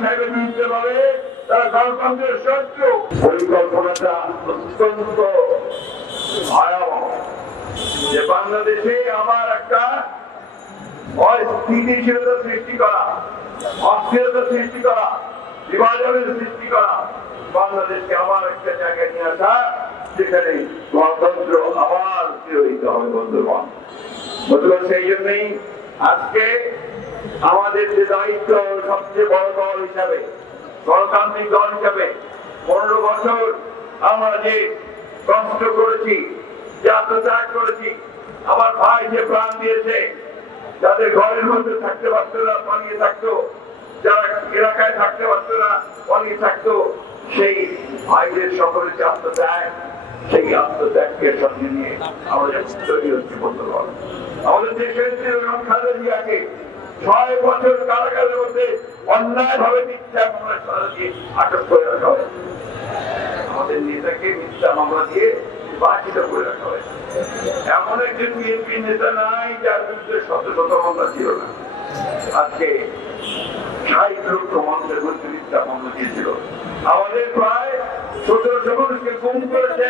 সাহেবের বিরুদ্ধে বলে তারা গণতন্ত্রের শত্রু। পরিকল্পনাটা অত্যন্ত ভয়াবহ যে বাংলাদেশে আমার একটা অস্থিতিশীলতা সৃষ্টি করা, অস্থিরতা সৃষ্টি করা, বিভাজনের সৃষ্টি করা, বাংলাদেশকে আবার একটা জায়গায় নিয়ে আসা যেখানে গণতন্ত্র আবার ফিরে হবে। বন্ধুগণ, সেই জন্যই আজকে আমাদের যে দায়িত্ব, সবচেয়ে বড় দল হিসাবে, গণতান্ত্রিক দল হিসাবে 15 বছর আমরা যে কষ্ট করেছি, যে আত্মত্যাগ করেছি, আমার ভাই যে প্রাণ দিয়েছে, যাদের ঘরের মধ্যে থাকতে পারত না পালিয়ে থাকতো, যারা এলাকায় থাকতে পারত না পালিয়ে থাকতো, সেই ভাইদের সকলের যে আত্মত্যাগ, সেই আত্মত্যাগকে সঙ্গে নিয়ে আমাদের তৈরি হচ্ছে। বন্ধুগণ, আমাদের দেশের খালেদা জিয়াকে 6 বছর কারাগারের মধ্যে অন্যায় ভাবে মিথ্যা মামলা দিয়ে আটক করে রাখা হয়েছে। আমাদের নেতাকে মিথ্যা মামলা দিয়ে বাঁচিত করে রাখা হয়েছে। এমন একজন বিএনপি নেতা নাই যার বিরুদ্ধে শত শত মামলা ছিল না। আজকে 60 লক্ষ মানুষের মধ্যে মিথ্যা মামলা দিয়েছিল। আমাদের প্রায় 1700 মানুষকে গুম করেছে।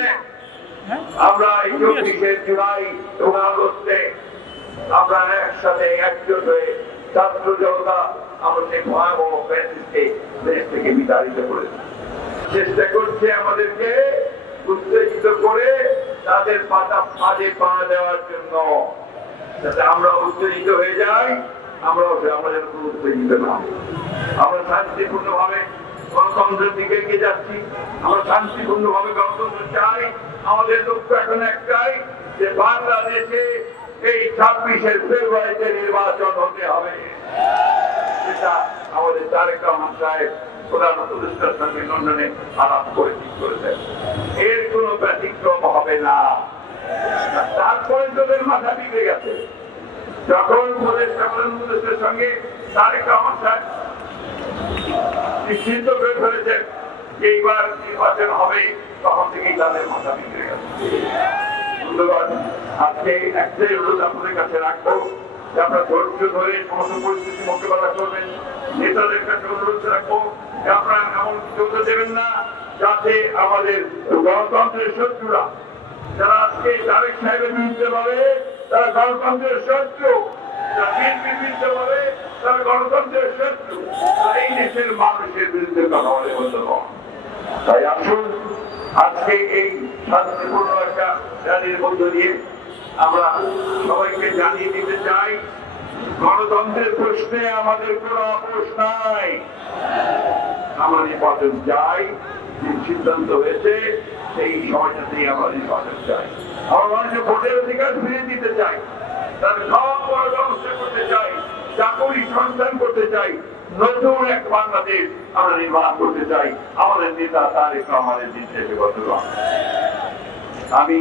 আমরা 24শে জুলাই এবং আগস্টে আমরা একসাথে একজোট হয়ে ছাত্র জনতা আমরা সেই ভয়াবহ ফ্যাসিস্টকে দেশ থেকে বিতাড়িত করেছি। চেষ্টা করছে আমাদেরকে উত্তেজিত করে তাদের ফাঁদে পা দেওয়ার জন্য, যাতে আমরা উত্তেজিত হয়ে যাই। আমরা যেন উত্তেজিত না, আমরা শান্তিপূর্ণ ভাবে গণতন্ত্রের দিকে এগিয়ে যাচ্ছি। আমরা শান্তিপূর্ণ ভাবে গণতন্ত্র চাই। আমাদের লক্ষ্য এখন একটাই, যে বাংলাদেশে এই 26শে ফেব্রুয়ারিতে নির্বাচন হতে হবে। সেটা আমাদের তারেক রহমান সাহেব প্রধান উপদেষ্টার সঙ্গে লন্ডনে আলাপ করে ঠিক করেছেন। এর কোনো ব্যতিক্রম হবে না। তারপরে তোদের মাথা বিগড়ে গেছে যখন প্রধান উপদেষ্টার সঙ্গে তারেক রহমান সাহেব নিশ্চিত করে ফেলেছেন যে এইবার নির্বাচন হবে, তখন থেকেই তাদের মাথা বিগড়ে গেছে। আজকে একটাই অনুরোধ আপনাদের কাছে রাখবো যে আপনারা ধৈর্য ধরে সমস্ত পরিস্থিতি মোকাবেলা করবেন। নেতাদের কাছে অনুরোধ রাখবো যে আপনারা এমন কিছু দেবেন না যাতে আমাদের গণতন্ত্রের শত্রুরা, যারা আজকে তারেক সাহেবের বিরুদ্ধে বলে তারা গণতন্ত্রের শত্রু, যারা বিএনপির বিরুদ্ধে বলে তারা গণতন্ত্রের শত্রু, এই দেশের মানুষের বিরুদ্ধে কথা বলে। বন্ধুগণ, তাই আসুন আজকে এই শান্তিপূর্ণ একটা র্যালির মধ্য দিয়ে আমরা সবাইকে জানিয়ে দিতে চাই, গণতন্ত্রের প্রশ্নে আমাদের কোনো আপোষ নাই। আমরা নির্বাচন চাই, যে সিদ্ধান্ত হয়েছে সেই সময়টাতেই আমরা নির্বাচন চাই। আমরা মানুষের ভোটের অধিকার ফিরিয়ে দিতে চাই, তার খাওয়া পড়ার ব্যবস্থা করতে চাই, চাকরি সন্ধান করতে চাই, নতুন এক বাংলাদেশ আমরা নির্মাণ করতে চাই। আমাদের নেতা তারেক রহমানের নির্দেশে। আমি